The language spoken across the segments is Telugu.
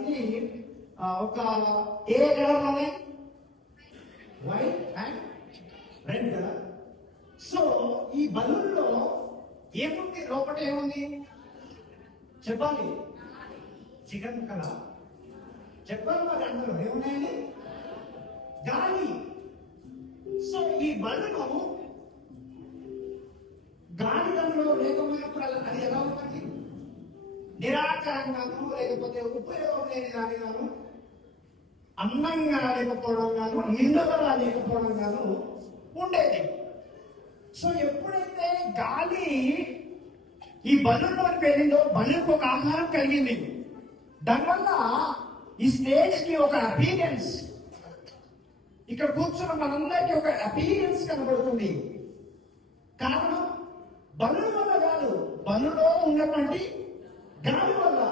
ఇది ఒక ఏ కలర్ ఉన్నాయి, white and red colour. So ఈ బలూన్లో ఏముంది, లోపల ఏముంది చెప్పాలి? Chicken colour. చెప్పాలి మరి అందులో ఏమున్నాయండి? గాలి. సో ఈ బలూను గాలి దానిలో లేకపోయినప్పుడు అది ఎలా ఉంటుంది? నిరాకారంగాను, లేకపోతే ఉపయోగం లేని దానిగాను, అందంగా లేకపోవడం గాను, నిండుగా లేకపోవడం గాను ఉండేది. సో ఎప్పుడైతే గాలి ఈ బలూన్లోకి వెళ్ళిందో బలూన్కి ఒక ఆహారం కలిగింది. దానివల్ల ఈ స్టేజ్ కి ఒక అపీరియన్స్, ఇక్కడ కూర్చున్న మనందరికీ ఒక అపీరియన్స్ కనబడుతుంది. కారణం బలూన్ వల్ల కాదు, బలూన్లో ఉన్నటువంటి గాలి వల్ల.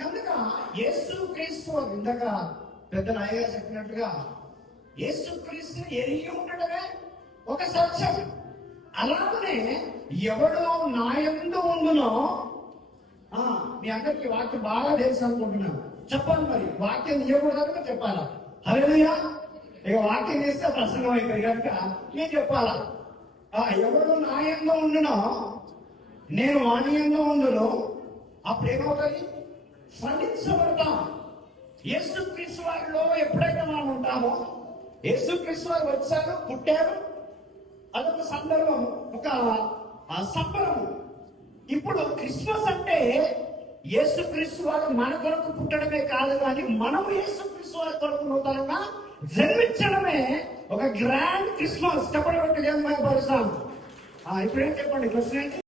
కనుక యేసు క్రీస్తు ఇందాక పెద్దలు అయ్యగా చెప్పినట్టుగా యేసు క్రీస్తు ఎరిగి ఉండడమే ఒక సత్యం. అలాగనే ఎవడో నా యందు ఉండునో, మీ అందరికి వాక్యం బాగా తెలుసు అనుకుంటున్నాను. చెప్పాలి మరి, వాక్యం ఇవ్వకూడదు చెప్పాలా? హల్లెలూయా. ఇక వాక్యం చేస్తే ప్రసంగం అయిపోయి కనుక నేను చెప్పాలా? ఎవడు నా యందు ఉండునో నేను వాని యందు ఉండును, అప్పుడు ఏమవుతుంది? ఫలించబడతాం. యేసుక్రీస్తు వారిలో ఎప్పుడైతే మనం ఉంటామో, యేసుక్రీస్తు వారు వచ్చారు, పుట్టారు, అదొక సందర్భం, ఒక సంబరం. ఇప్పుడు క్రిస్మస్ అంటే యేసుక్రీస్తు వారు మన కొరకు పుట్టడమే కాదు, కానీ మనము యేసుక్రీస్తు వారి కొరకు నూతనంగా జన్మించడమే ఒక గ్రాండ్ క్రిస్మస్. చెప్పడం పరుస్తాం. ఇప్పుడేం చెప్పండి, క్వశ్చన్ ఏంటి?